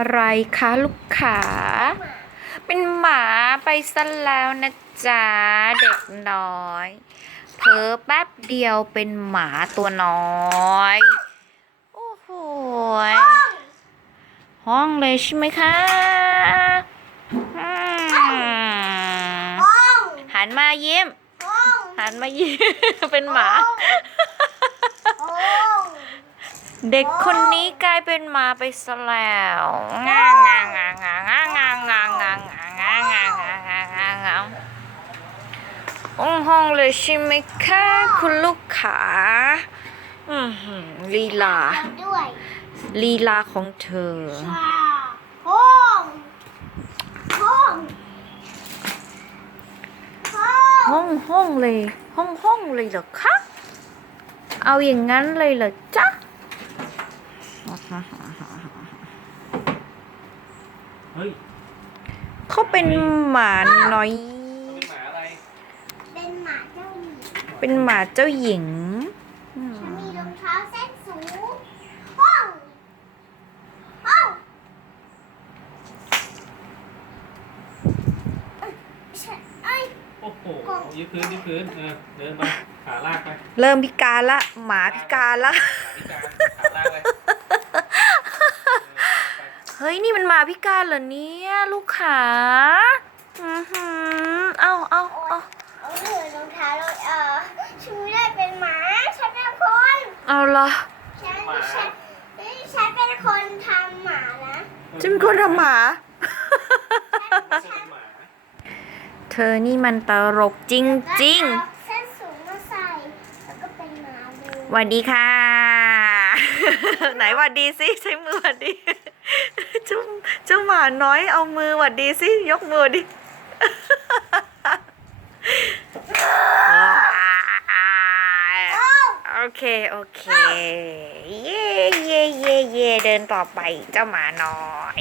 อะไรคะลูกขา เป็นหมาไปซะแล้วนะจ๊ะ เด็กน้อย เผลอแป๊บเดียวเป็นหมาตัวน้อย โอ้โหยห้องเลยใช่ไหมคะอืมห้องหันมายิ้มห้องหันมายิ้มเป็นหมาห้อง เด็กคนนี้กลายเป็นหมาไปซะแล้วงางงางางางางางางางางางางางางางห้องห้องเลยใช่ไหมคะคุณลูกขาอือหือลีลา ด้วยลีลาของเธอ ชาห้องห้องห้องห้องห้องเลย ห้องห้องเลยเหรอคะ เอาอย่างนั้นเลยเหรอจ๊ะ เฮ้ยเขาเป็นหมาน้อยเป็นหมาอะไร เป็นหมาเจ้าหญิงเป็นหมาเจ้าหญิงอืมฉันมีรองเท้าเส้นสูงห้องห้องเอ้ยไม่ใช่ไอ้ยโอ้โหยืดพื้นยืดพื้นเออเดินไปขาลากไปเริ่มพิการละ หมาพิการละ ขาพิการขาลากไป ฮ้ยนี่มันหมาพิการเหรอเนี่ยลูกขาอือหือเอาเอาเอาเอาเหนือรองเท้าเราเออฉันไม่ได้เป็นหมาฉันเป็นคนเอาละฉันฉันฉันเป็นคนทำหมานะจะเป็นคนทำหมาไม่ใช่หมาเธอนี่มันตลกจริงแล้วเอาเส้นสูงมาใส่แล้วก็เป็นหมาดูๆหวัสดีค่ะ ไหนหวัดดีสิ ใช้มือหวัดดีเจ้าเจ้าหมาน้อยเอามือหวัดดีสิ ยกมือดิโอเค โอเค เย่เย่เย่เย่เดินต่อไปเจ้าหมาน้อย